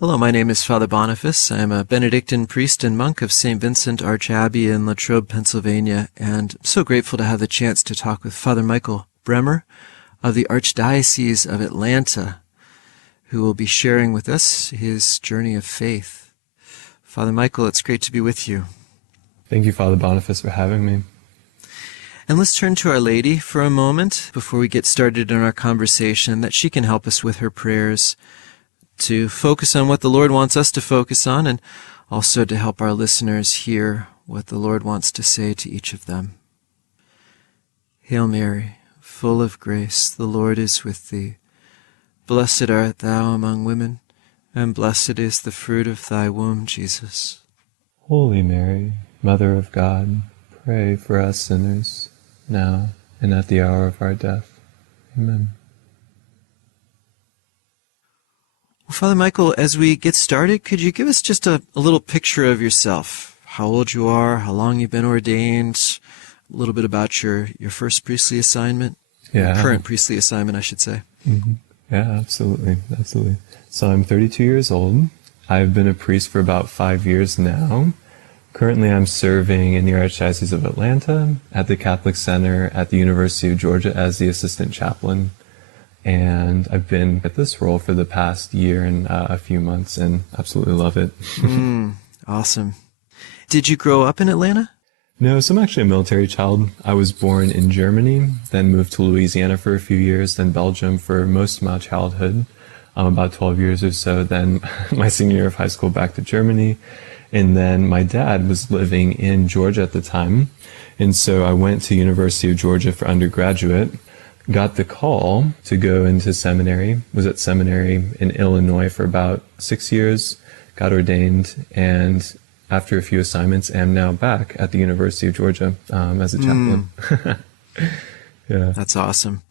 Hello, my name is Father Boniface. I am a Benedictine priest and monk of St. Vincent Arch Abbey in Latrobe, Pennsylvania, and I'm so grateful to have the chance to talk with Fr Michael Bremer of the Archdiocese of Atlanta, who will be sharing with us his journey of faith. Father Michael, it's great to be with you. Thank you, Father Boniface, for having me. And let's turn to Our Lady for a moment before we get started in our conversation, that she can help us with her prayers to focus on what the Lord wants us to focus on, and also to help our listeners hear what the Lord wants to say to each of them. Hail Mary, full of grace, the Lord is with thee. Blessed art thou among women, and blessed is the fruit of thy womb, Jesus. Holy Mary, Mother of God, pray for us sinners, now and at the hour of our death. Amen. Well, Father Michael, as we get started, could you give us just a little picture of yourself? How old you are, how long you've been ordained, a little bit about your first priestly assignment, your current priestly assignment, I should say. Mm-hmm. Yeah, absolutely. So I'm 32 years old. I've been a priest for about 5 years now. Currently, I'm serving in the Archdiocese of Atlanta at the Catholic Center at the University of Georgia as the assistant chaplain. And I've been at this role for the past year and a few months, and absolutely love it. Awesome. Did you grow up in Atlanta? No, so I'm actually a military child. I was born in Germany, then moved to Louisiana for a few years, then Belgium for most of my childhood, about 12 years or so. Then my senior year of high school, back to Germany. And then my dad was living in Georgia at the time. And so I went to University of Georgia for undergraduate. Got the call to go into seminary, was at seminary in Illinois for about 6 years, got ordained, and after a few assignments, am now back at the University of Georgia as a chaplain. Yeah. That's awesome.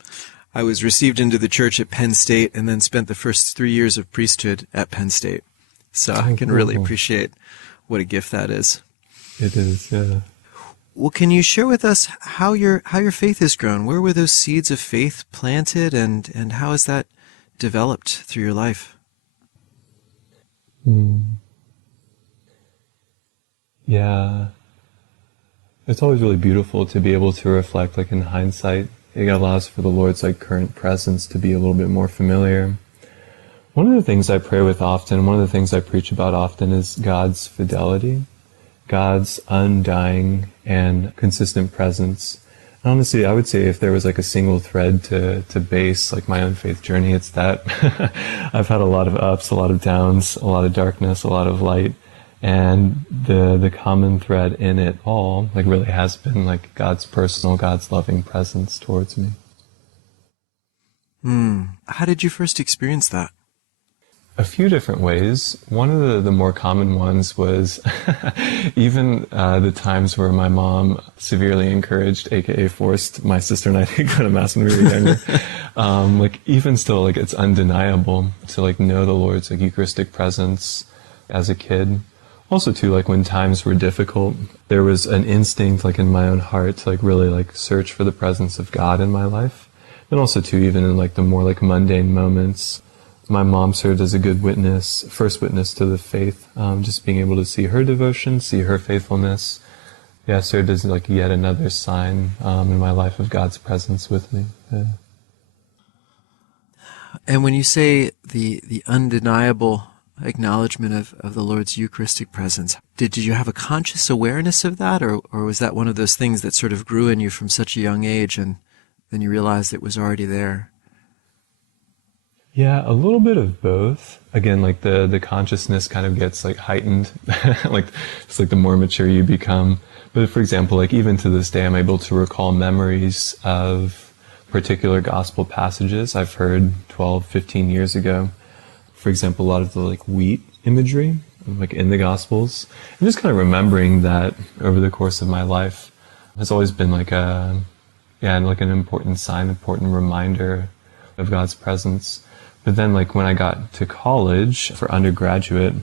I was received into the church at Penn State and then spent the first 3 years of priesthood at Penn State. So I can really appreciate what a gift that is. It is, yeah. Well, can you share with us how your faith has grown? Where were those seeds of faith planted, and how has that developed through your life? Yeah. It's always really beautiful to be able to reflect, like in hindsight. It allows for the Lord's current presence to be a little bit more familiar. One of the things I pray with often, one of the things I preach about often is God's fidelity. God's undying and consistent presence. And honestly, I would say if there was a single thread to base my own faith journey, it's that. I've had a lot of ups, a lot of downs, a lot of darkness, a lot of light. And the common thread in it all really has been God's personal, God's loving presence towards me. How did you first experience that? A few different ways. One of the more common ones was even the times where my mom severely encouraged, aka forced, my sister and I to go to Mass when we were younger. Even still, it's undeniable to know the Lord's Eucharistic presence as a kid. Also too, when times were difficult, there was an instinct in my own heart to really search for the presence of God in my life. And also too, even in the more mundane moments, my mom served as a good witness, first witness to the faith, just being able to see her devotion, see her faithfulness. Yeah, served as yet another sign in my life of God's presence with me. Yeah. And when you say the undeniable acknowledgement of the Lord's Eucharistic presence, did you have a conscious awareness of that, or was that one of those things that sort of grew in you from such a young age and then you realized it was already there? Yeah, a little bit of both. Again, the consciousness kind of gets heightened, it's the more mature you become. But for example, even to this day, I'm able to recall memories of particular gospel passages I've heard 12, 15 years ago. For example, a lot of the wheat imagery, in the Gospels. And just kind of remembering that over the course of my life has always been an important sign, important reminder of God's presence. But then, when I got to college for undergraduate,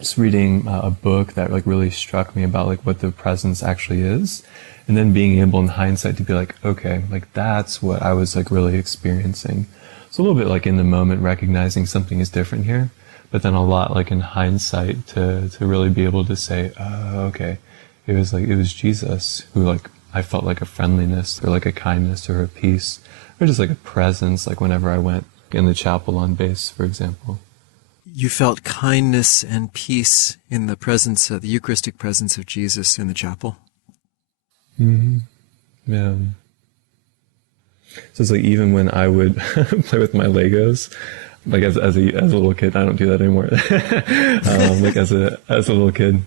just reading a book that really struck me about what the presence actually is, and then being able in hindsight to be okay, that's what I was really experiencing. So a little bit in the moment recognizing something is different here, but then a lot like in hindsight to really be able to say, oh, okay, it was Jesus who like I felt like a friendliness or like a kindness or a peace or just like a presence, like whenever I went in the chapel on base, for example. You felt kindness and peace in the presence of the Eucharistic presence of Jesus in the chapel? Mm-hmm. Yeah. So it's like even when I would play with my Legos, like as a little kid, I don't do that anymore. Like as a little kid,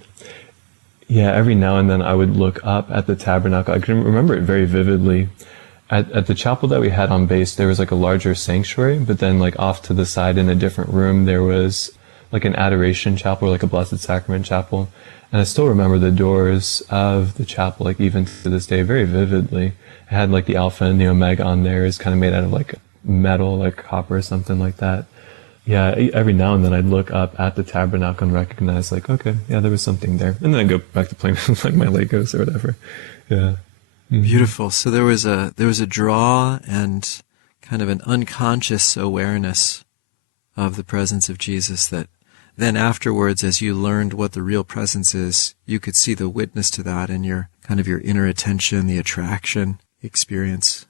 yeah, every now and then I would look up at the tabernacle. I can remember it very vividly. At the chapel that we had on base, there was like a larger sanctuary, but then like off to the side in a different room, there was like an adoration chapel, or like a Blessed Sacrament chapel. And I still remember the doors of the chapel, like even to this day, very vividly. It had like the Alpha and the Omega on there. It's kind of made out of like metal, like copper or something like that. Yeah, every now and then I'd look up at the tabernacle and recognize like, okay, yeah, there was something there. And then I'd go back to playing with like my Legos or whatever. Yeah. Mm-hmm. Beautiful. So there was a draw and kind of an unconscious awareness of the presence of Jesus that then afterwards, as you learned what the real presence is, you could see the witness to that in your kind of your inner attention, the attraction experience.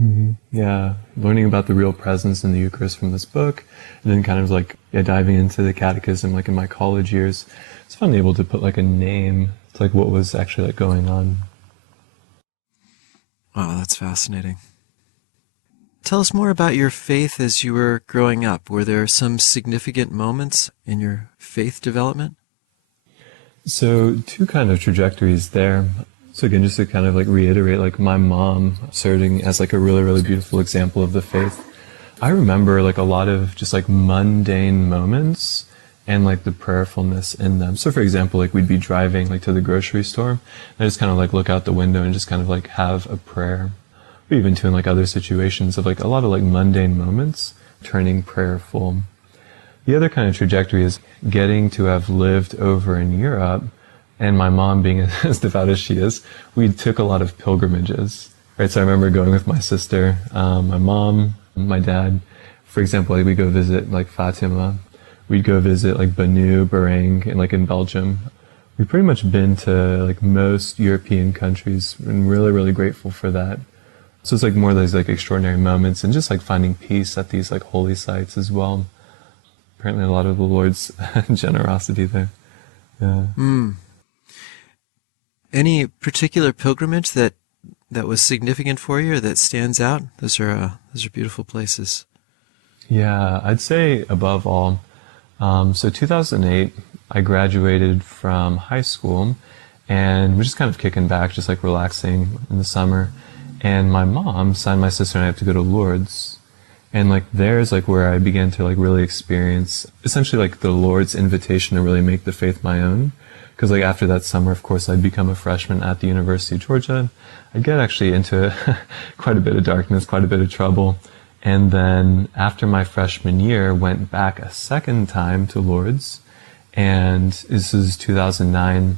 Mm-hmm. Yeah, learning about the real presence in the Eucharist from this book, and then kind of like diving into the catechism like in my college years. It's finally able to put like a name to like what was actually like going on. Wow, that's fascinating. Tell us more about your faith as you were growing up. Were there some significant moments in your faith development? So two kind of trajectories there. So again, just to kind of like reiterate, like my mom serving as like a really, really beautiful example of the faith. I remember like a lot of just like mundane moments and like the prayerfulness in them. So for example, like we'd be driving like to the grocery store and I just kind of like look out the window and just kind of like have a prayer. Or even to in like other situations of like a lot of like mundane moments turning prayerful. The other kind of trajectory is getting to have lived over in Europe, and my mom being as devout as she is, we took a lot of pilgrimages, right? So I remember going with my sister, my mom, my dad. For example, like we go visit like Fatima. We'd go visit like Banu, Bereng, and like in Belgium. We've pretty much been to like most European countries and really, really grateful for that. So it's like more of those like extraordinary moments and just like finding peace at these like holy sites as well. Apparently a lot of the Lord's generosity there. Yeah. Any particular pilgrimage that was significant for you or that stands out? Those are beautiful places. Yeah, I'd say above all. So 2008, I graduated from high school and we're just kind of kicking back, just like relaxing in the summer. And my mom signed my sister and I up to go to Lourdes. And like there's like where I began to like really experience essentially like the Lord's invitation to really make the faith my own. Because like after that summer, of course, I'd become a freshman at the University of Georgia. I'd get actually into quite a bit of darkness, quite a bit of trouble. And then after my freshman year, went back a second time to Lourdes. And this is 2009.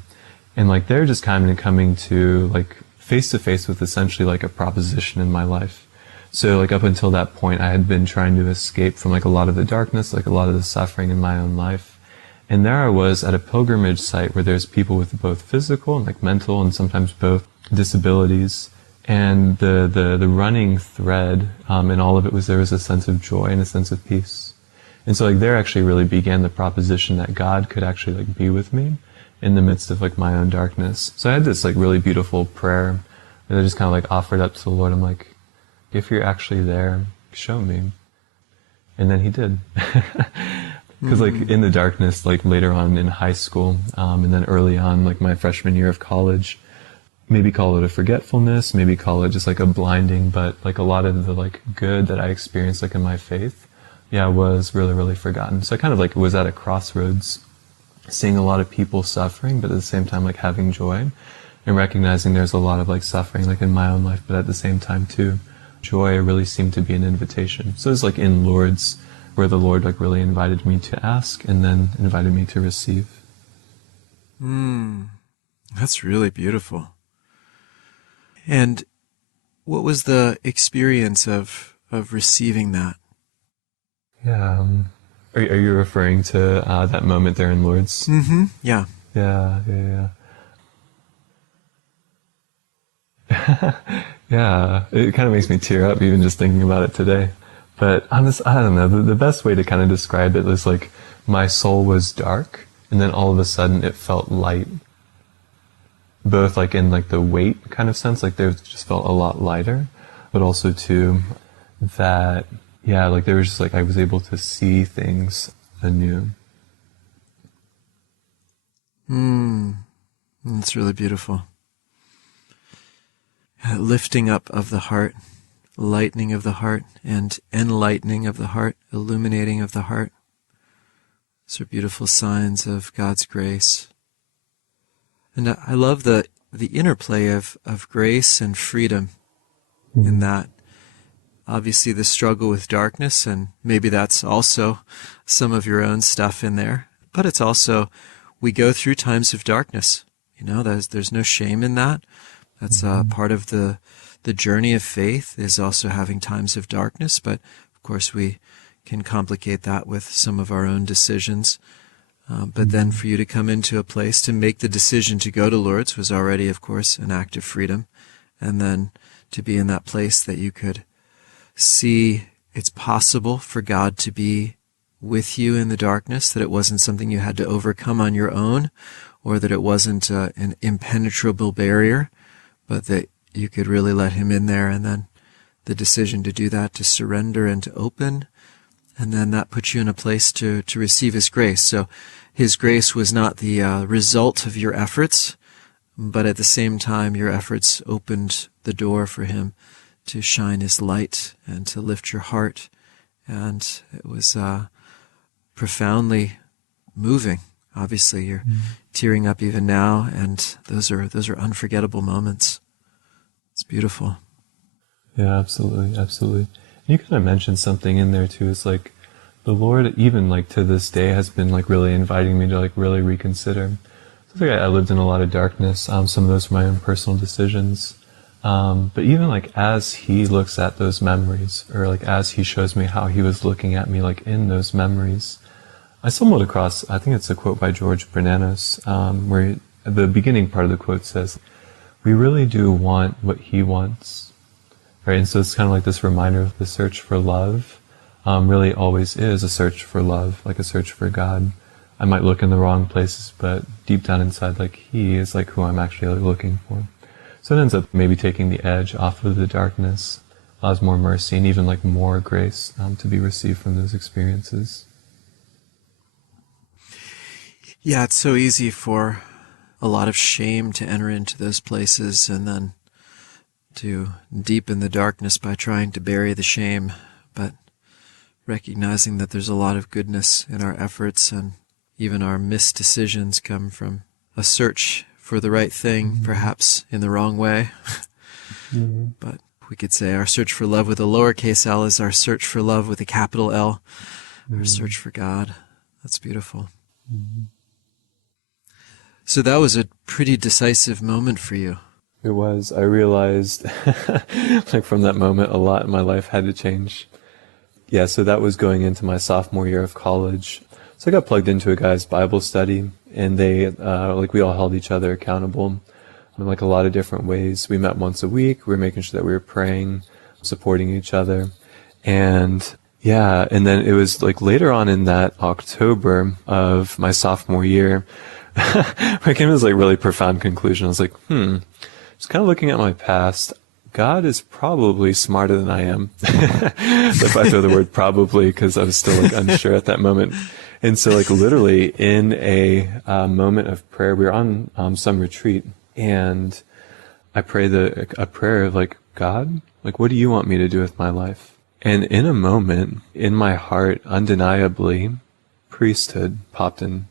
And like they're just kind of coming to like face to face with essentially like a proposition in my life. So like up until that point, I had been trying to escape from like a lot of the darkness, like a lot of the suffering in my own life. And there I was at a pilgrimage site where there's people with both physical and like mental and sometimes both disabilities. And the running thread in all of it was there was a sense of joy and a sense of peace. And so like there actually really began the proposition that God could actually like be with me in the midst of like my own darkness. So I had this like really beautiful prayer that I just kind of like offered up to the Lord. I'm like, if you're actually there, show me. And then he did. Because like in the darkness, like later on in high school, and then early on, like my freshman year of college, maybe call it a forgetfulness, maybe call it just like a blinding, but like a lot of the like good that I experienced like in my faith, yeah, was really, really forgotten. So I kind of like was at a crossroads, seeing a lot of people suffering, but at the same time like having joy and recognizing there's a lot of like suffering like in my own life, but at the same time too, joy really seemed to be an invitation. So it's like in Lourdes where the Lord like really invited me to ask and then invited me to receive. That's really beautiful. And what was the experience of receiving that? Yeah. Are you referring to that moment there in Lourdes? Mm-hmm. Yeah. Yeah. Yeah, it kind of makes me tear up even just thinking about it today. But I don't know, the best way to kind of describe it is like my soul was dark, and then all of a sudden it felt light. Both like in like the weight kind of sense, like there just felt a lot lighter, but also too that, yeah, like there was just like I was able to see things anew. That's really beautiful. Lifting up of the heart, lightening of the heart, and enlightening of the heart, illuminating of the heart. These are beautiful signs of God's grace. And I love the interplay of grace and freedom in that. Obviously the struggle with darkness, and maybe that's also some of your own stuff in there, but it's also, we go through times of darkness. You know, there's no shame in that. That's part of the journey of faith, is also having times of darkness, but of course we can complicate that with some of our own decisions. But then for you to come into a place to make the decision to go to Lourdes was already, of course, an act of freedom. And then to be in that place that you could see it's possible for God to be with you in the darkness, that it wasn't something you had to overcome on your own, or that it wasn't an impenetrable barrier, but that you could really let him in there, and then the decision to do that, to surrender and to open, and then that puts you in a place to receive his grace. So his grace was not the result of your efforts, but at the same time your efforts opened the door for him to shine his light and to lift your heart. And it was profoundly moving. Obviously you're tearing up even now, and those are unforgettable moments. It's beautiful. Yeah, absolutely. You kind of mentioned something in there too. It's like the Lord, even like to this day, has been like really inviting me to like really reconsider. It's like I lived in a lot of darkness. Some of those were my own personal decisions. But even like as he looks at those memories, or like as he shows me how he was looking at me like in those memories, I stumbled across, I think it's a quote by George Bernanos, where the beginning part of the quote says, "We really do want what he wants." Right, and so it's kind of like this reminder of the search for love really always is a search for love, like a search for God. I might look in the wrong places, but deep down inside, like he is like who I'm actually looking for. So it ends up maybe taking the edge off of the darkness, allows more mercy and even like more grace to be received from those experiences. Yeah, it's so easy for a lot of shame to enter into those places, and then to deepen the darkness by trying to bury the shame, but recognizing that there's a lot of goodness in our efforts, and even our missed decisions come from a search for the right thing, perhaps in the wrong way. But we could say our search for love with a lowercase l is our search for love with a capital L, our search for God. That's beautiful. So that was a pretty decisive moment for you. It was. I realized, like from that moment, a lot in my life had to change. Yeah, so that was going into my sophomore year of college. So I got plugged into a guy's Bible study, and they, we all held each other accountable in like a lot of different ways. We met once a week. We were making sure that we were praying, supporting each other. And yeah, and then it was like later on in that October of my sophomore year, I came to this like really profound conclusion. I was like, just kind of looking at my past, God is probably smarter than I am. If I throw the word probably, because I was still like unsure at that moment. And so like literally in a moment of prayer, we were on some retreat, and I prayed a prayer of like, God, like, what do you want me to do with my life? And in a moment, in my heart, undeniably, priesthood popped in.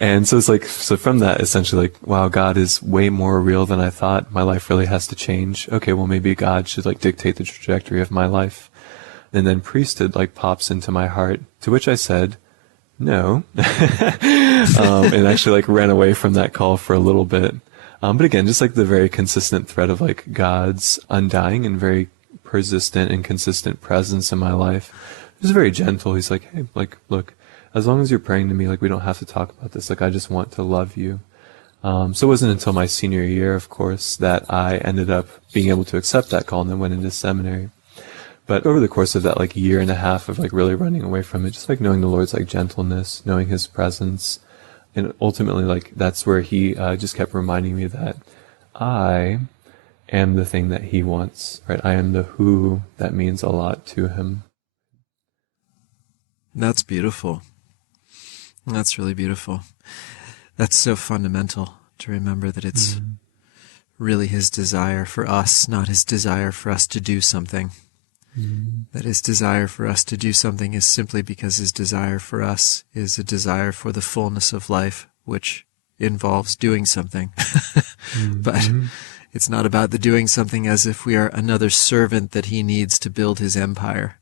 And so it's like, so from that, essentially like, wow, God is way more real than I thought. My life really has to change. Okay, well, maybe God should like dictate the trajectory of my life. And then priesthood like pops into my heart, to which I said, no. And actually like ran away from that call for a little bit. But again, just like the very consistent thread of like God's undying and very persistent and consistent presence in my life just very gentle. He's like, hey, like, look, as long as you're praying to me, like, we don't have to talk about this. Like, I just want to love you. So it wasn't until my senior year, of course, that I ended up being able to accept that call and then went into seminary. But over the course of that like year and a half of like really running away from it, just like knowing the Lord's like gentleness, knowing his presence, and ultimately like that's where he just kept reminding me that I am the thing that he wants, right? I am the who that means a lot to him. That's beautiful. That's really beautiful. That's so fundamental to remember that it's really his desire for us, not his desire for us to do something. That his desire for us to do something is simply because his desire for us is a desire for the fullness of life, which involves doing something. But it's not about the doing something as if we are another servant that he needs to build his empire.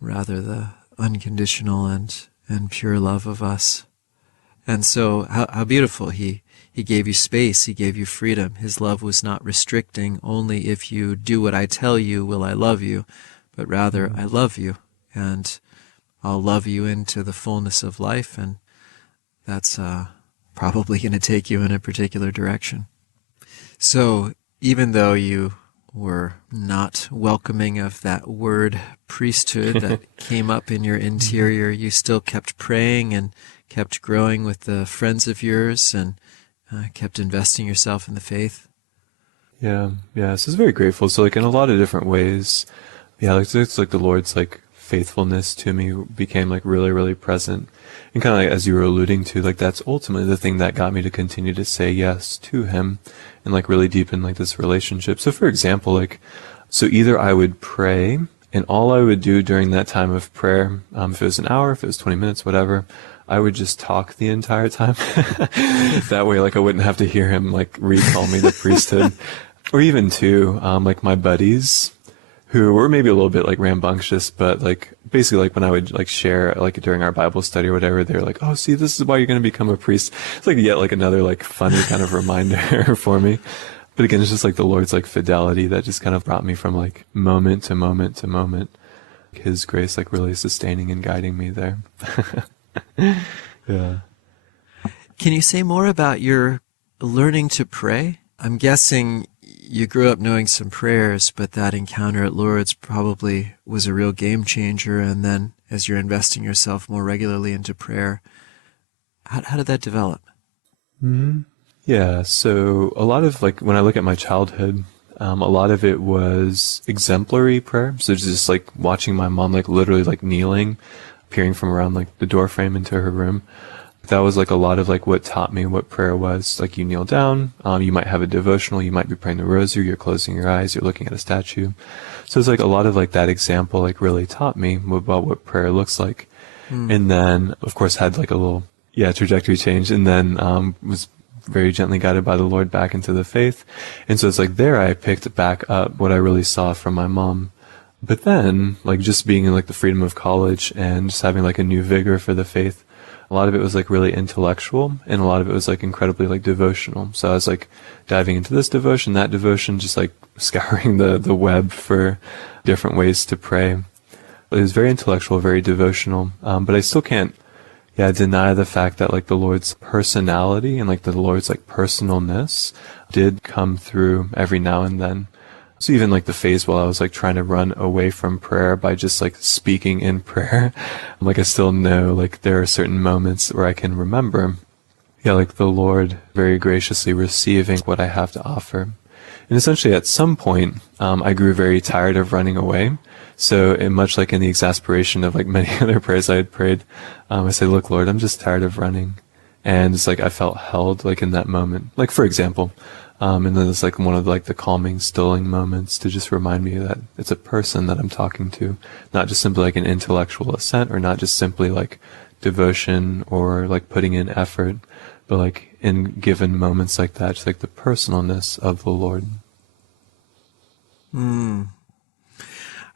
Rather the unconditional and pure love of us. And so how beautiful he gave you space, he gave you freedom. His love was not restricting, only if you do what I tell you will I love you, but rather I love you, and I'll love you into the fullness of life, and that's probably going to take you in a particular direction. So even though you were not welcoming of that word priesthood that came up in your interior, you still kept praying and kept growing with the friends of yours and kept investing yourself in the faith. Yeah. So I was very grateful. So like in a lot of different ways, like it's like the Lord's like faithfulness to me became like really, really present. And kind of like as you were alluding to, like that's ultimately the thing that got me to continue to say yes to him and like really deepen like this relationship. So for example, like, so either I would pray and all I would do during that time of prayer, if it was an hour, if it was 20 minutes, whatever, I would just talk the entire time. That way, like, I wouldn't have to hear him, like, recall me the priesthood. Or even, too, like, my buddies, who were maybe a little bit, like, rambunctious, but, like, basically, like, when I would, like, share, like, during our Bible study or whatever, they were like, oh, see, this is why you're going to become a priest. It's, like, yet, like, another, like, funny kind of reminder for me. But again, it's just, like, the Lord's, like, fidelity that just kind of brought me from, like, moment to moment to moment. His grace, like, really sustaining and guiding me there. Yeah. Can you say more about your learning to pray? I'm guessing you grew up knowing some prayers, but that encounter at Lourdes probably was a real game changer. And then as you're investing yourself more regularly into prayer, how did that develop? Yeah, so a lot of, like, when I look at my childhood, a lot of it was exemplary prayer. So just, like, watching my mom, like, literally, like, kneeling, peering from around, like, the door frame into her room. That was, like, a lot of, like, what taught me what prayer was. Like, you kneel down, you might have a devotional, you might be praying the rosary, you're closing your eyes, you're looking at a statue. So it's, like, a lot of, like, that example, like, really taught me about what prayer looks like. And then, of course, had, like, a little, trajectory change, and then was very gently guided by the Lord back into the faith. And so it's like there I picked back up what I really saw from my mom. But then, like, just being in, like, the freedom of college and just having, like, a new vigor for the faith, a lot of it was, like, really intellectual, and a lot of it was, like, incredibly, like, devotional. So I was, like, diving into this devotion, that devotion, just, like, scouring the web for different ways to pray. It was very intellectual, very devotional, but I still can't deny the fact that, like, the Lord's personality and, like, the Lord's, like, personalness did come through every now and then. So even, like, the phase while I was, like, trying to run away from prayer by just, like, speaking in prayer, like, I still know, like, there are certain moments where I can remember, like, the Lord very graciously receiving what I have to offer. And essentially at some point, I grew very tired of running away. So much like in the exasperation of, like, many other prayers I had prayed, I said, look, Lord, I'm just tired of running. And it's like I felt held, like, in that moment. Like, for example, and then it's like one of, like, the calming, stilling moments to just remind me that it's a person that I'm talking to, not just simply, like, an intellectual assent, or not just simply, like, devotion or, like, putting in effort, but, like, in given moments like that, just, like, the personalness of the Lord.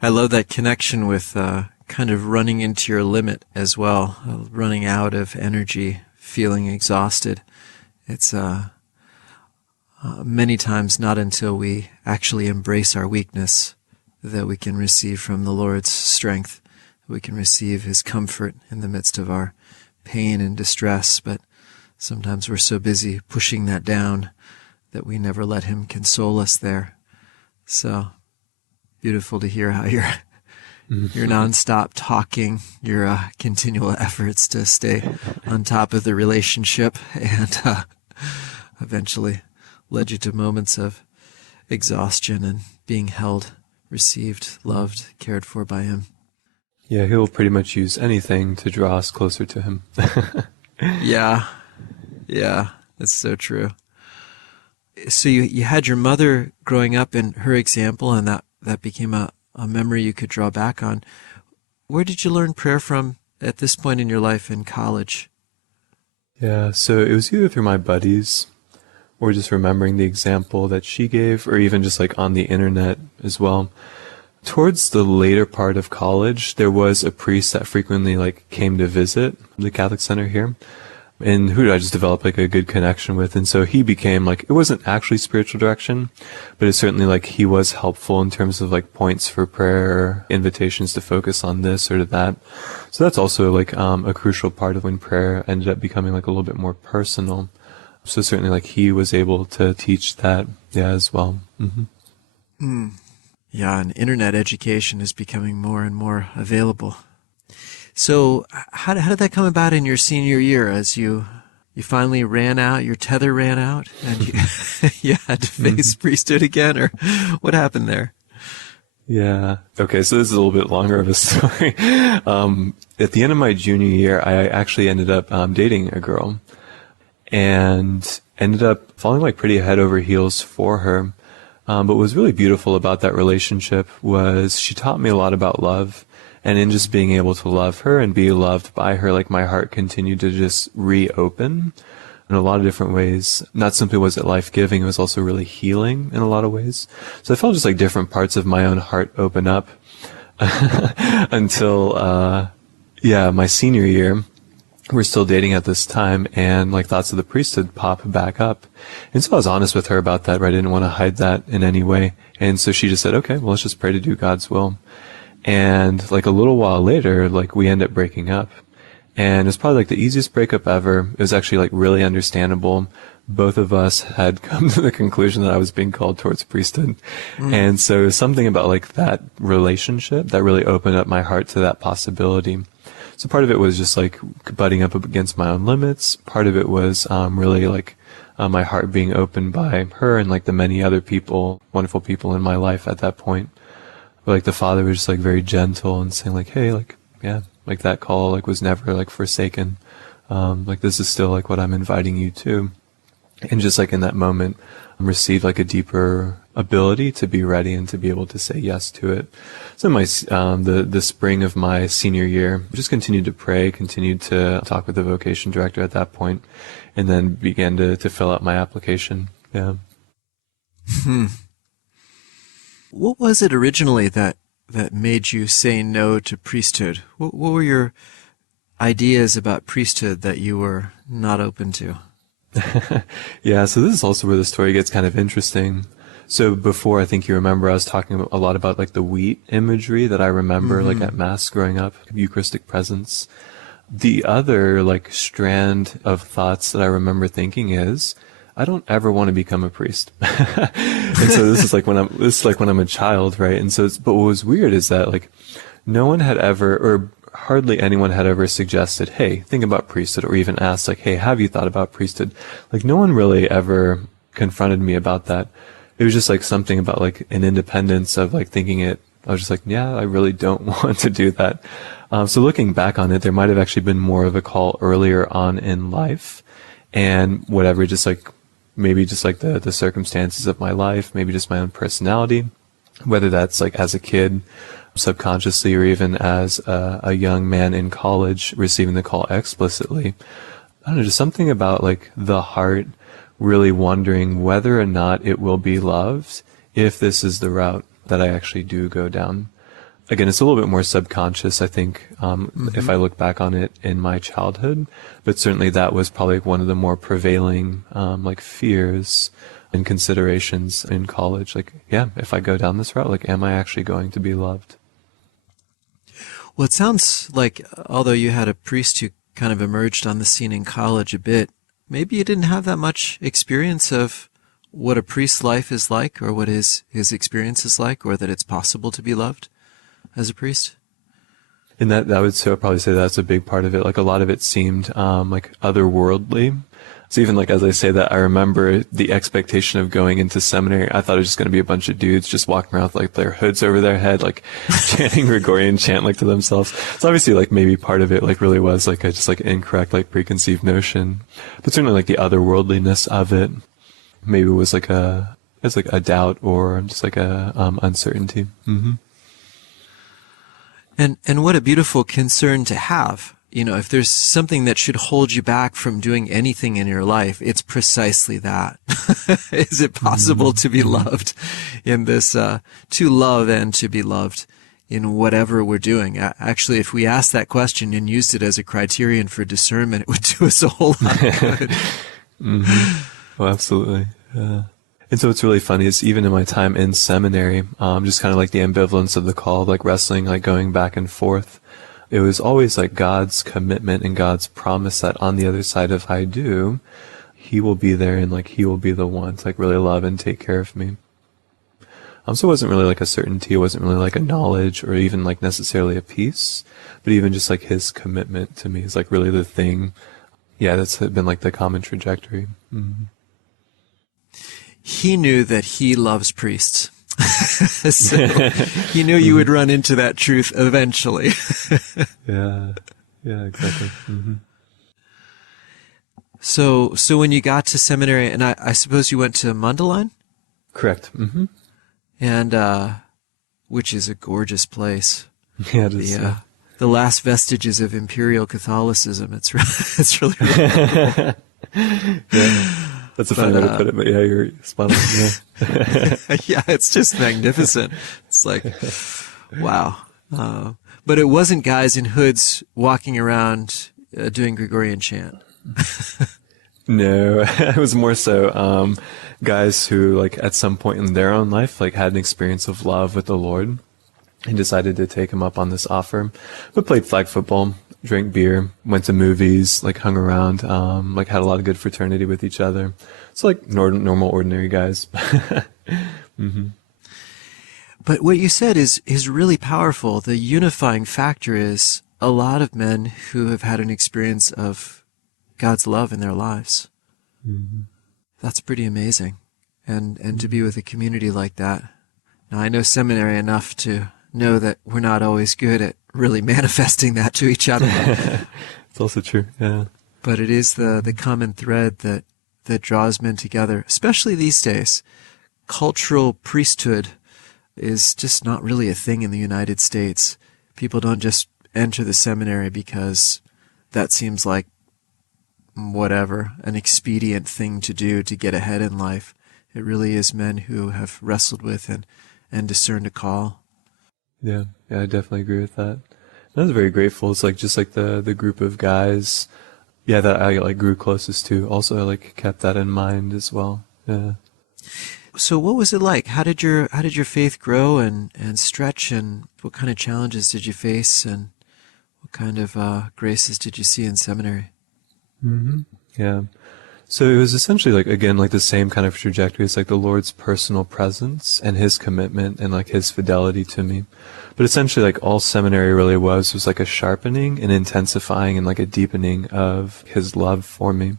I love that connection with kind of running into your limit as well, running out of energy, feeling exhausted. It's many times not until we actually embrace our weakness that we can receive from the Lord's strength. We can receive his comfort in the midst of our pain and distress, but sometimes we're so busy pushing that down that we never let him console us there. So beautiful to hear how your nonstop talking, your continual efforts to stay on top of the relationship, and eventually led you to moments of exhaustion and being held, received, loved, cared for by him. Yeah, he'll pretty much use anything to draw us closer to him. Yeah, that's so true. So you had your mother growing up and her example, and that became a memory you could draw back on. Where did you learn prayer from at this point in your life in college? Yeah, so it was either through my buddies or just remembering the example that she gave, or even just like on the internet as well. Towards the later part of college, there was a priest that frequently like came to visit the Catholic Center here, and who I just developed like a good connection with. And so he became like, it wasn't actually spiritual direction, but it's certainly like he was helpful in terms of like points for prayer, invitations to focus on this or to that. So that's also like a crucial part of when prayer ended up becoming like a little bit more personal. So certainly like he was able to teach that, as well. Mm-hmm. Yeah, and internet education is becoming more and more available. So how did that come about in your senior year, as you finally ran out, your tether ran out, and you had to face priesthood again, or what happened there? Yeah. Okay, so this is a little bit longer of a story. At the end of my junior year, I actually ended up dating a girl, and ended up falling like pretty head over heels for her. But what was really beautiful about that relationship was she taught me a lot about love. And in just being able to love her and be loved by her, like my heart continued to just reopen in a lot of different ways. Not simply was it life-giving, it was also really healing in a lot of ways. So I felt just like different parts of my own heart open up until, my senior year. We're still dating at this time, and like thoughts of the priesthood pop back up. And so I was honest with her about that, right? I didn't want to hide that in any way. And so she just said, okay, well, let's just pray to do God's will. And like a little while later, like we end up breaking up. And it was probably like the easiest breakup ever. It was actually like really understandable. Both of us had come to the conclusion that I was being called towards priesthood. And so it was something about like that relationship that really opened up my heart to that possibility. So part of it was just like butting up against my own limits. Part of it was really like my heart being opened by her and like the many other people, wonderful people in my life at that point. But like the Father was just like very gentle and saying like, hey, like, yeah, like that call like was never like forsaken. Like this is still like what I'm inviting you to. And just like in that moment, received like a deeper ability to be ready and to be able to say yes to it. So my the spring of my senior year, just continued to pray, continued to talk with the vocation director at that point, and then began to fill out my application. Yeah. What was it originally that made you say no to priesthood? What were your ideas about priesthood that you were not open to? Yeah, so this is also where the story gets kind of interesting. So before, I think you remember, I was talking a lot about like the wheat imagery that I remember like at Mass growing up, Eucharistic presence. The other like strand of thoughts that I remember thinking is, I don't ever want to become a priest. And so this is like when I'm a child, right? And so but what was weird is that like no one had ever, or hardly anyone had ever suggested, hey, think about priesthood, or even asked like, hey, have you thought about priesthood? Like no one really ever confronted me about that. It was just like something about like an independence of like thinking it. I was just like, yeah, I really don't want to do that. So looking back on it, there might have actually been more of a call earlier on in life, and whatever, just like maybe just like the circumstances of my life, maybe just my own personality, whether that's like as a kid, subconsciously, or even as a young man in college receiving the call explicitly. I don't know, just something about like the heart really wondering whether or not it will be loved if this is the route that I actually do go down. Again, it's a little bit more subconscious, I think, if I look back on it in my childhood, but certainly that was probably one of the more prevailing like fears and considerations in college. Like, yeah, if I go down this route, like, am I actually going to be loved? Well, it sounds like, although you had a priest who kind of emerged on the scene in college a bit, maybe you didn't have that much experience of what a priest's life is like, or what his experience is like, or that it's possible to be loved as a priest. And that would probably say that's a big part of it. Like, a lot of it seemed like otherworldly. So even like as I say that, I remember the expectation of going into seminary. I thought it was just going to be a bunch of dudes just walking around with like their hoods over their head, like chanting Gregorian chant like to themselves. So obviously like maybe part of it like really was like a just like incorrect like preconceived notion, but certainly like the otherworldliness of it maybe was like a doubt or just like a uncertainty. Mm-hmm. And what a beautiful concern to have. You know, if there's something that should hold you back from doing anything in your life, it's precisely that. Is it possible to be loved in this, to love and to be loved in whatever we're doing? Actually, if we asked that question and used it as a criterion for discernment, it would do us a whole lot of good. Oh, absolutely. Yeah. And so what's really funny is even in my time in seminary, just kind of like the ambivalence of the call, like wrestling, like going back and forth. It was always like God's commitment and God's promise that on the other side of I do, He will be there and like He will be the one to like really love and take care of me. So it wasn't really like a certainty. It wasn't really like a knowledge or even like necessarily a peace, but even just like His commitment to me is like really the thing. Yeah, that's been like the common trajectory. Mm-hmm. He knew that He loves priests. So he knew you would run into that truth eventually. Yeah, exactly. Mm-hmm. So when you got to seminary, and I suppose you went to Mundelein? Correct. Mm-hmm. And which is a gorgeous place. Yeah, it is. The last vestiges of imperial Catholicism. It's really cool. Yeah. That's a fun way to put it, but yeah, you're spot on. Yeah. Yeah, it's just magnificent. It's like, wow. But it wasn't guys in hoods walking around doing Gregorian chant. No, it was more so guys who, like, at some point in their own life, like, had an experience of love with the Lord and decided to take Him up on this offer. But played flag football, drank beer, went to movies, like hung around, like had a lot of good fraternity with each other. So like normal, ordinary guys. Mm-hmm. But what you said is really powerful. The unifying factor is a lot of men who have had an experience of God's love in their lives. Mm-hmm. That's pretty amazing. And to be with a community like that. Now, I know seminary enough to know that we're not always good at really manifesting that to each other. It's also true, yeah. But it is the common thread that draws men together, especially these days. Cultural priesthood is just not really a thing in the United States. People don't just enter the seminary because that seems like whatever, an expedient thing to do to get ahead in life. It really is men who have wrestled with and discerned a call. Yeah, I definitely agree with that. I was very grateful. It's like just like the group of guys, yeah, that I like grew closest to. Also, I like kept that in mind as well. Yeah. So, what was it like? How did your faith grow and stretch? And what kind of challenges did you face? And what kind of graces did you see in seminary? Mm-hmm. Yeah. So it was essentially like, again, like the same kind of trajectory. It's like the Lord's personal presence and His commitment and like His fidelity to me. But essentially like all seminary really was like a sharpening and intensifying and like a deepening of His love for me.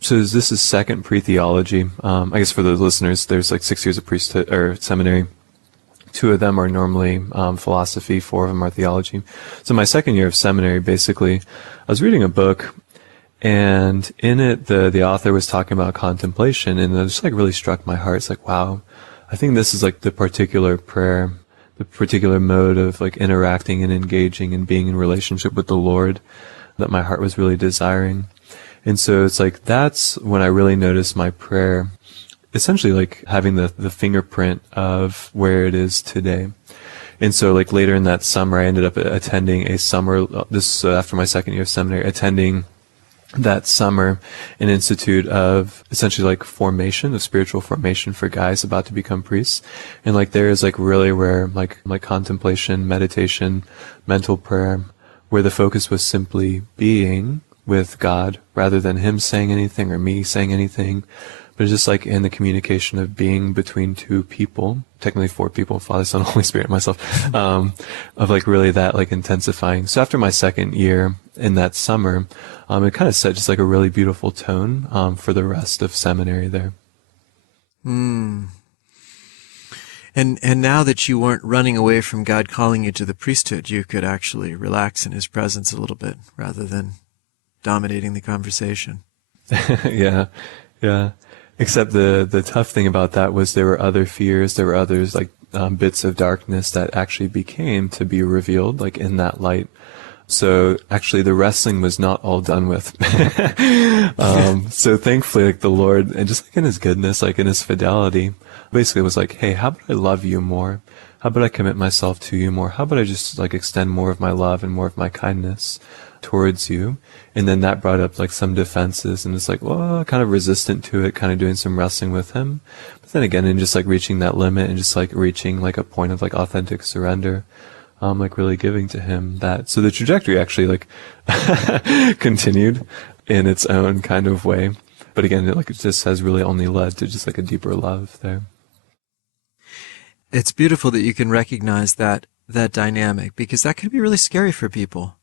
So this is second pre-theology. I guess for the listeners, there's like 6 years of priesthood or seminary. 2 of them are normally philosophy, 4 of them are theology. So my second year of seminary, basically, I was reading a book. And in it, the author was talking about contemplation, and it just like really struck my heart. It's like, wow, I think this is like the particular prayer, the particular mode of like interacting and engaging and being in relationship with the Lord that my heart was really desiring. And so it's like, that's when I really noticed my prayer, essentially like having the fingerprint of where it is today. And so like later in that summer, I ended up attending a summer, this after my second year of seminary, attending that summer an institute of essentially like formation, of spiritual formation for guys about to become priests. And like there is like really where like contemplation, meditation, mental prayer, where the focus was simply being with God rather than him saying anything or me saying anything, but it's just like in the communication of being between two people, technically four people, Father, Son, Holy Spirit, myself, of like really that like intensifying. So after my second year in that summer, it kind of set just like a really beautiful tone for the rest of seminary there. And now that you weren't running away from God calling you to the priesthood, you could actually relax in his presence a little bit rather than dominating the conversation. Yeah. Except the tough thing about that was there were other fears, there were others like bits of darkness that actually became to be revealed like in that light. So actually the wrestling was not all done with. So thankfully like the Lord, and just like in his goodness, like in his fidelity, basically was like, hey, how about I love you more? How about I commit myself to you more? How about I just like extend more of my love and more of my kindness towards you? And then that brought up like some defenses, and it's like, well, kind of resistant to it, kind of doing some wrestling with him. But then again, and just like reaching that limit and just like reaching like a point of like authentic surrender, like really giving to him that. So the trajectory actually like continued in its own kind of way. But again, it just has really only led to just like a deeper love there. It's beautiful that you can recognize that dynamic, because that can be really scary for people.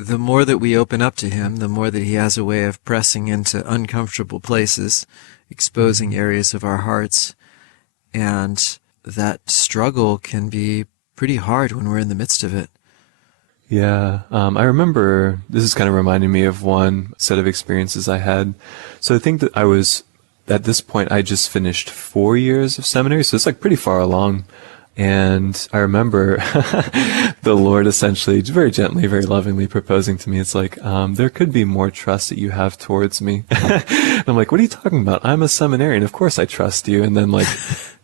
The more that we open up to him, the more that he has a way of pressing into uncomfortable places, exposing areas of our hearts, and that struggle can be pretty hard when we're in the midst of it. Yeah, I remember, this is kind of reminding me of one set of experiences I had. So I think that I was, at this point, I just finished 4 years of seminary, so it's like pretty far along. And I remember the Lord essentially very gently, very lovingly proposing to me, it's like, there could be more trust that you have towards me. And I'm like, what are you talking about? I'm a seminarian. Of course I trust you. And then like,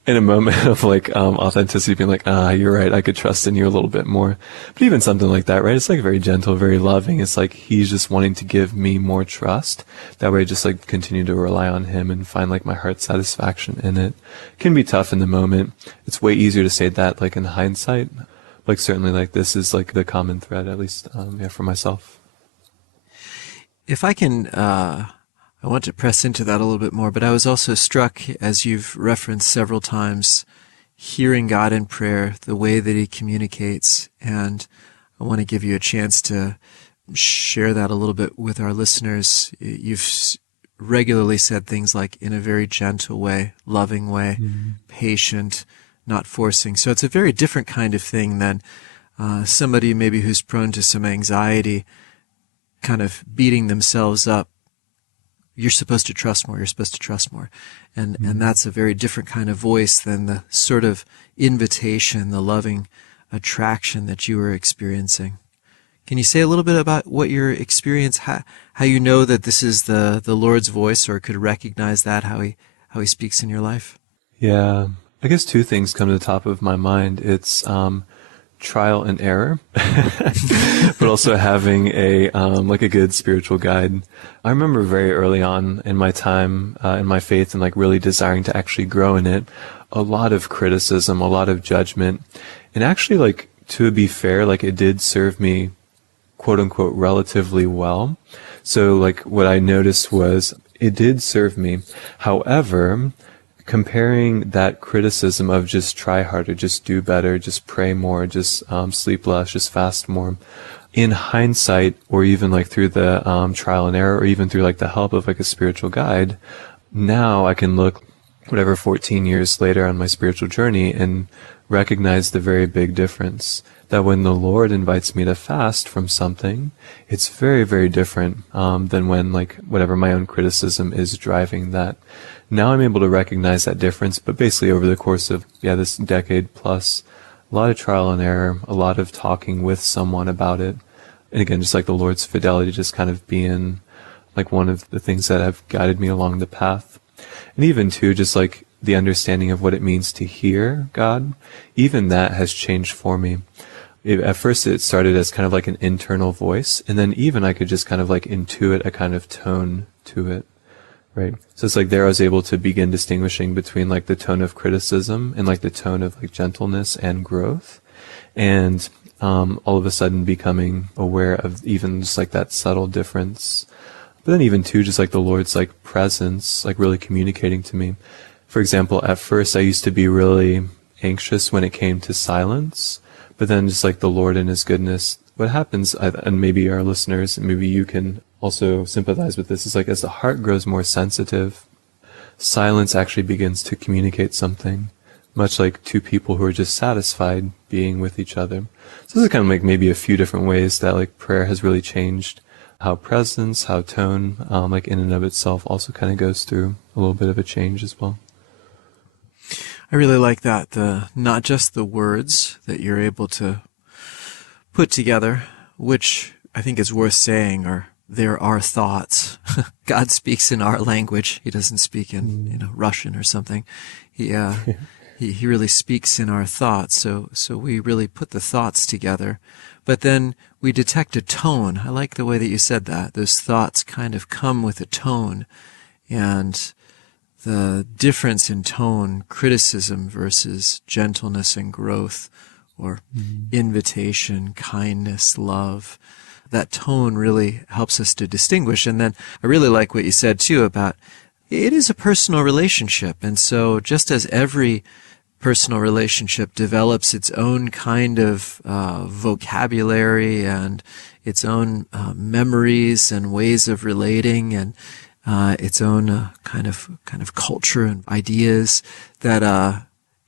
in a moment of like authenticity, being like, you're right, I could trust in you a little bit more. But even something like that, right? It's like very gentle, very loving. It's like he's just wanting to give me more trust. That way I just like continue to rely on him and find like my heart's satisfaction in it. It can be tough in the moment. It's way easier to say that like in hindsight. Like certainly like this is like the common thread, at least for myself. If I can, I want to press into that a little bit more, but I was also struck, as you've referenced several times, hearing God in prayer, the way that he communicates, and I want to give you a chance to share that a little bit with our listeners. You've regularly said things like in a very gentle way, loving way, patient, not forcing. So it's a very different kind of thing than somebody maybe who's prone to some anxiety, kind of beating themselves up. You're supposed to trust more, you're supposed to trust more. And that's a very different kind of voice than the sort of invitation, the loving attraction that you were experiencing. Can you say a little bit about what your experience, how you know that this is the Lord's voice, or could recognize that, how he speaks in your life? Yeah, I guess two things come to the top of my mind. It's trial and error, but also having a like a good spiritual guide. I remember very early on in my time in my faith and like really desiring to actually grow in it, a lot of criticism, a lot of judgment, and actually like to be fair, like it did serve me quote unquote relatively well. So like what I noticed was it did serve me. However, comparing that criticism of just try harder, just do better, just pray more, just sleep less, just fast more, in hindsight, or even like through the trial and error, or even through like the help of like a spiritual guide, now I can look 14 years later on my spiritual journey and recognize the very big difference. That when the Lord invites me to fast from something, it's very, very different than when like whatever my own criticism is driving that. Now I'm able to recognize that difference, but basically over the course of this decade plus, a lot of trial and error, a lot of talking with someone about it. And again, just like the Lord's fidelity just kind of being like one of the things that have guided me along the path. And even too, just like the understanding of what it means to hear God, even that has changed for me. At first it started as kind of like an internal voice, and then even I could just kind of like intuit a kind of tone to it, right? So it's like there I was able to begin distinguishing between like the tone of criticism and like the tone of like gentleness and growth, and all of a sudden becoming aware of even just like that subtle difference. But then even too, just like the Lord's like presence, like really communicating to me. For example, at first I used to be really anxious when it came to silence, but then just like the Lord in His goodness, what happens, and maybe our listeners, maybe you can also sympathize with this, is like as the heart grows more sensitive, silence actually begins to communicate something, much like two people who are just satisfied being with each other. So this is kind of like maybe a few different ways that like prayer has really changed how presence, how tone, like in and of itself also kind of goes through a little bit of a change as well. I really like that, not just the words that you're able to put together, which I think is worth saying, are there are thoughts. God speaks in our language. He doesn't speak in Russian or something. He really speaks in our thoughts. So we really put the thoughts together. But then we detect a tone. I like the way that you said that. Those thoughts kind of come with a tone. And the difference in tone, criticism versus gentleness and growth, or invitation, kindness, love, that tone really helps us to distinguish. And then I really like what you said too about it is a personal relationship. And so just as every personal relationship develops its own kind of vocabulary and its own memories and ways of relating and its own kind of culture and ideas, that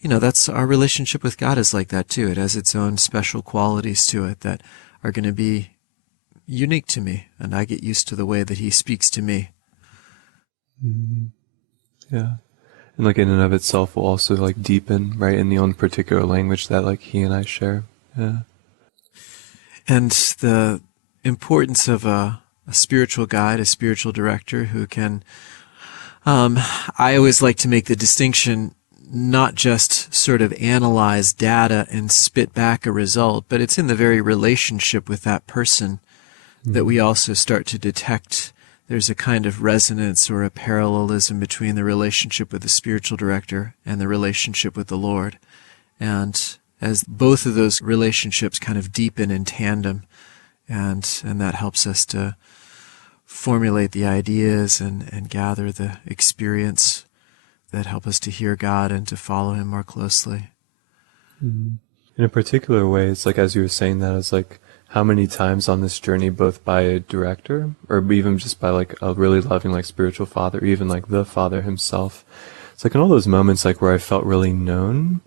that's our relationship with God is like that too. It has its own special qualities to it that are going to be unique to me, and I get used to the way that He speaks to me. Yeah. And like in and of itself will also like deepen, right, in the own particular language that like He and I share. Yeah. And the importance of a spiritual guide, a spiritual director who can, I always like to make the distinction, not just sort of analyze data and spit back a result, but it's in the very relationship with that person that we also start to detect there's a kind of resonance or a parallelism between the relationship with the spiritual director and the relationship with the Lord. And as both of those relationships kind of deepen in tandem, and that helps us to formulate the ideas and gather the experience that help us to hear God and to follow Him more closely. In a particular way, it's like, as you were saying that, it's like how many times on this journey, both by a director or even just by like a really loving like spiritual father, or even like the Father Himself, it's like in all those moments like where I felt really known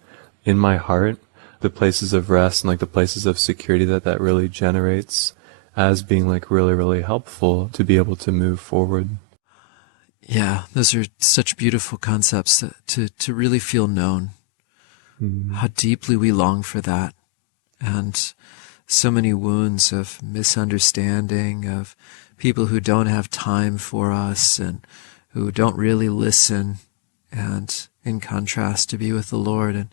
in my heart, the places of rest and like the places of security that really generates as being like really, really helpful to be able to move forward. Yeah, those are such beautiful concepts to really feel known. How deeply we long for that. And so many wounds of misunderstanding, of people who don't have time for us and who don't really listen, and in contrast to be with the Lord and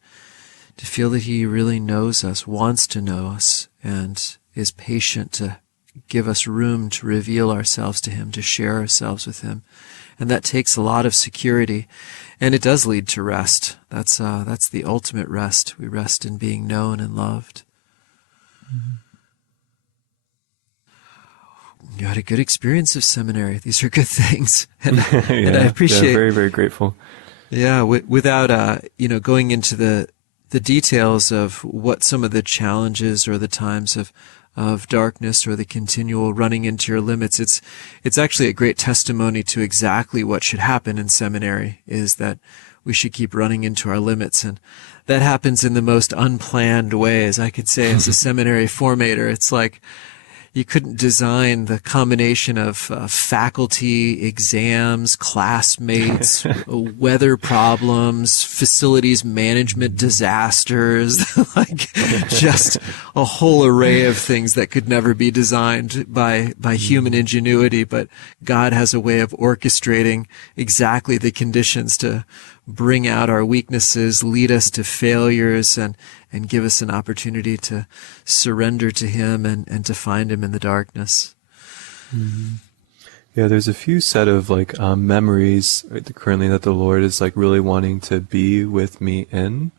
to feel that He really knows us, wants to know us, and is patient to give us room to reveal ourselves to Him, to share ourselves with Him. And that takes a lot of security, and it does lead to rest. That's the ultimate rest. We rest in being known and loved. You had a good experience of seminary. These are good things, and, and I appreciate. Yeah, very, very grateful. Yeah, without going into the details of what some of the challenges or the times of darkness or the continual running into your limits, it's actually a great testimony to exactly what should happen in seminary, is that we should keep running into our limits. And that happens in the most unplanned ways. I could say as a seminary formator, it's like you couldn't design the combination of faculty, exams, classmates, weather problems, facilities management disasters, like just a whole array of things that could never be designed by human ingenuity. But God has a way of orchestrating exactly the conditions to bring out our weaknesses, lead us to failures, and give us an opportunity to surrender to him and to find him in the darkness. Mm-hmm. Yeah, there's a few set of like memories currently that the Lord is like really wanting to be with me in.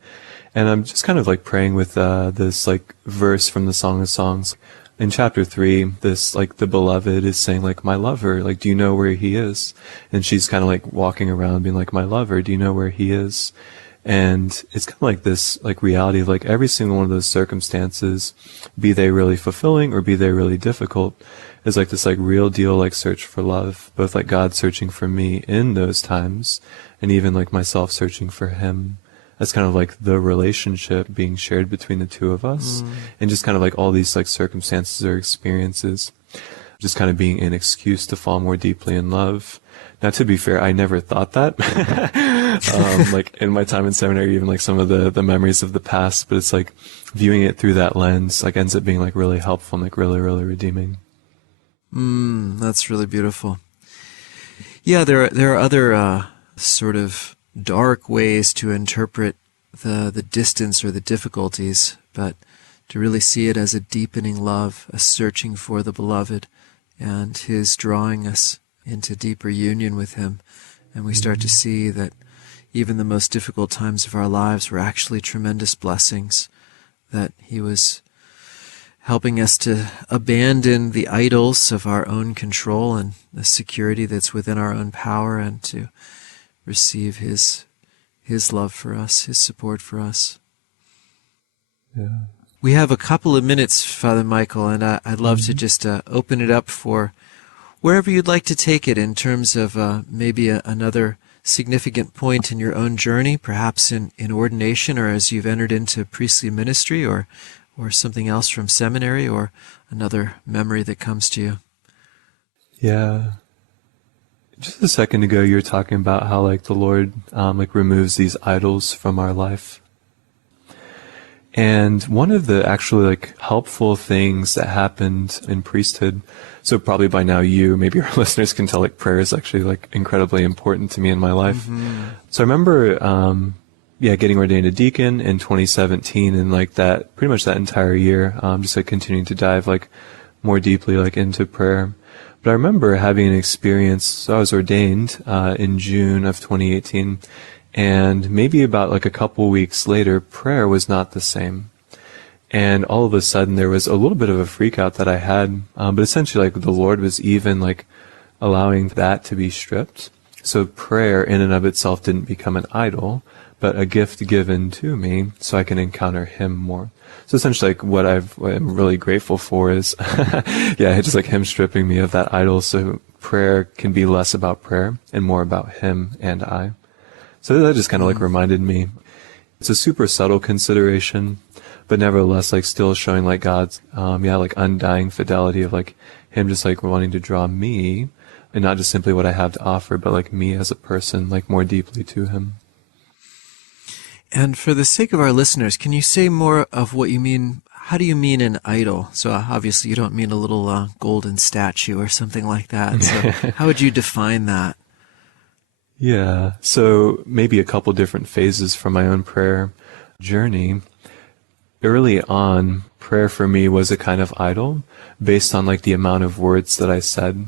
And I'm just kind of like praying with this like verse from the Song of Songs. In chapter 3, this like the beloved is saying like, my lover, like, do you know where he is? And she's kind of like walking around being like, my lover, do you know where he is? And it's kind of like this like reality of like every single one of those circumstances, be they really fulfilling or be they really difficult, is like this like real deal like search for love, both like God searching for me in those times and even like myself searching for him. That's kind of like the relationship being shared between the two of us, and just kind of like all these like circumstances or experiences just kind of being an excuse to fall more deeply in love. Now, to be fair, I never thought that, like in my time in seminary, even like some of the memories of the past, but it's like viewing it through that lens, like ends up being like really helpful and like really, really redeeming. That's really beautiful. Yeah, there are other sort of dark ways to interpret the distance or the difficulties, but to really see it as a deepening love, a searching for the beloved, and his drawing us into deeper union with him. And we start to see that even the most difficult times of our lives were actually tremendous blessings, that he was helping us to abandon the idols of our own control and the security that's within our own power, and to receive his love for us, his support for us. Yeah. We have a couple of minutes, Father Michael, and I'd love to just open it up for wherever you'd like to take it in terms of maybe another significant point in your own journey, perhaps in ordination or as you've entered into priestly ministry, or something else from seminary, or another memory that comes to you. Yeah. Just a second ago, you were talking about how like the Lord like removes these idols from our life. And one of the actually like helpful things that happened in priesthood, so probably by now maybe your listeners can tell like prayer is actually like incredibly important to me in my life. So I remember, getting ordained a deacon in 2017, and like that, pretty much that entire year, just like continuing to dive like more deeply like into prayer. But I remember having an experience, so I was ordained in June of 2018, and maybe about like a couple weeks later, prayer was not the same. And all of a sudden there was a little bit of a freak out that I had, but essentially like the Lord was even like allowing that to be stripped. So prayer in and of itself didn't become an idol, but a gift given to me so I can encounter him more. So essentially like what I'm really grateful for is, just like him stripping me of that idol, so prayer can be less about prayer and more about him and I. So that just kind of like reminded me, it's a super subtle consideration, but nevertheless like still showing like God's, like undying fidelity of like him just like wanting to draw me, and not just simply what I have to offer, but like me as a person, like more deeply to him. And for the sake of our listeners, can you say more of what you mean? How do you mean an idol? So obviously you don't mean a little golden statue or something like that. So how would you define that? Yeah, so maybe a couple different phases from my own prayer journey. Early on, prayer for me was a kind of idol based on like the amount of words that I said.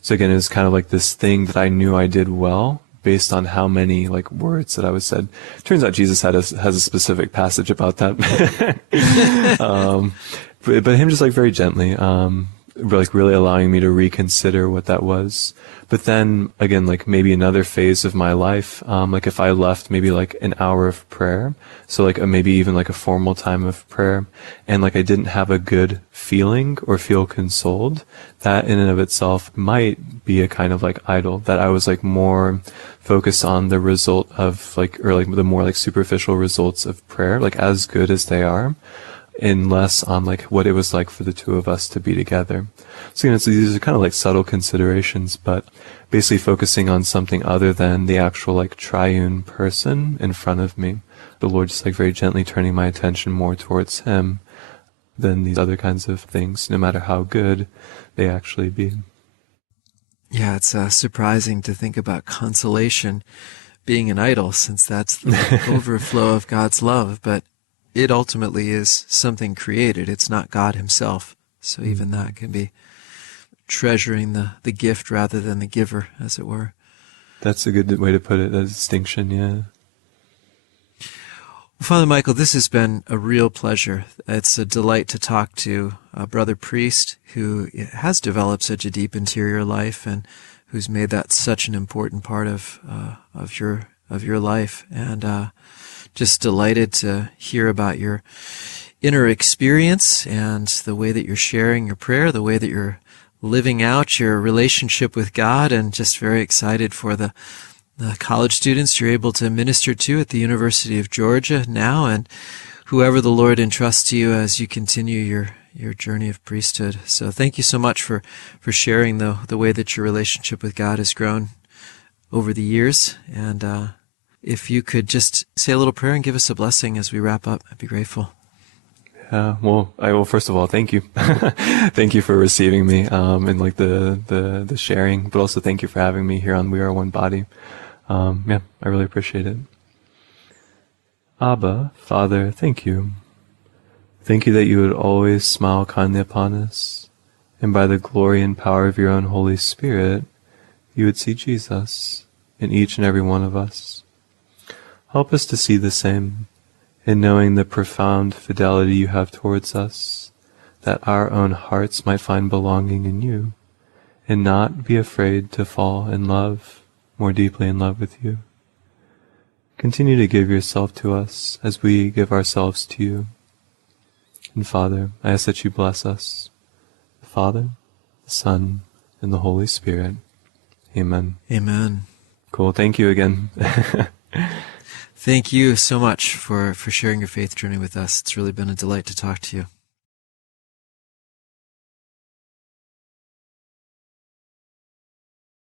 So again, it was kind of like this thing that I knew I did well based on how many like words that I was said. Turns out Jesus has a specific passage about that. But him just like very gently, like really allowing me to reconsider what that was. But then again, like maybe another phase of my life, like if I left maybe like an hour of prayer, so like maybe even like a formal time of prayer, and like I didn't have a good feeling or feel consoled, that in and of itself might be a kind of like idol, that I was like more focused on the result of like, or like the more like superficial results of prayer, like as good as they are, and less on like what it was like for the two of us to be together. So, these are kind of like subtle considerations, but basically focusing on something other than the actual like triune person in front of me. The Lord just like very gently turning my attention more towards him than these other kinds of things, no matter how good they actually be. Yeah, it's surprising to think about consolation being an idol, since that's the overflow of God's love, but it ultimately is something created. It's not God himself. So even that can be treasuring the gift rather than the giver, as it were. That's a good way to put it, that distinction, yeah. Father Michael, this has been a real pleasure. It's a delight to talk to a brother priest who has developed such a deep interior life and who's made that such an important part of your life. And just delighted to hear about your inner experience and the way that you're sharing your prayer, the way that you're living out your relationship with God, and just very excited for the college students you're able to minister to at the University of Georgia now, and whoever the Lord entrusts to you as you continue your journey of priesthood. So thank you so much for sharing the way that your relationship with God has grown over the years. And if you could just say a little prayer and give us a blessing as we wrap up, I'd be grateful. Yeah, well, I will first of all thank you, thank you for receiving me, and like the sharing, but also thank you for having me here on We Are One Body. Yeah, I really appreciate it. Abba, Father, thank you. Thank you that you would always smile kindly upon us, and by the glory and power of your own Holy Spirit, you would see Jesus in each and every one of us. Help us to see the same, in knowing the profound fidelity you have towards us, that our own hearts might find belonging in you, and not be afraid to fall in love, more deeply in love with you. Continue to give yourself to us as we give ourselves to you. And Father, I ask that you bless us, the Father, the Son, and the Holy Spirit. Amen. Amen. Cool. Thank you again. Thank you so much for sharing your faith journey with us. It's really been a delight to talk to you.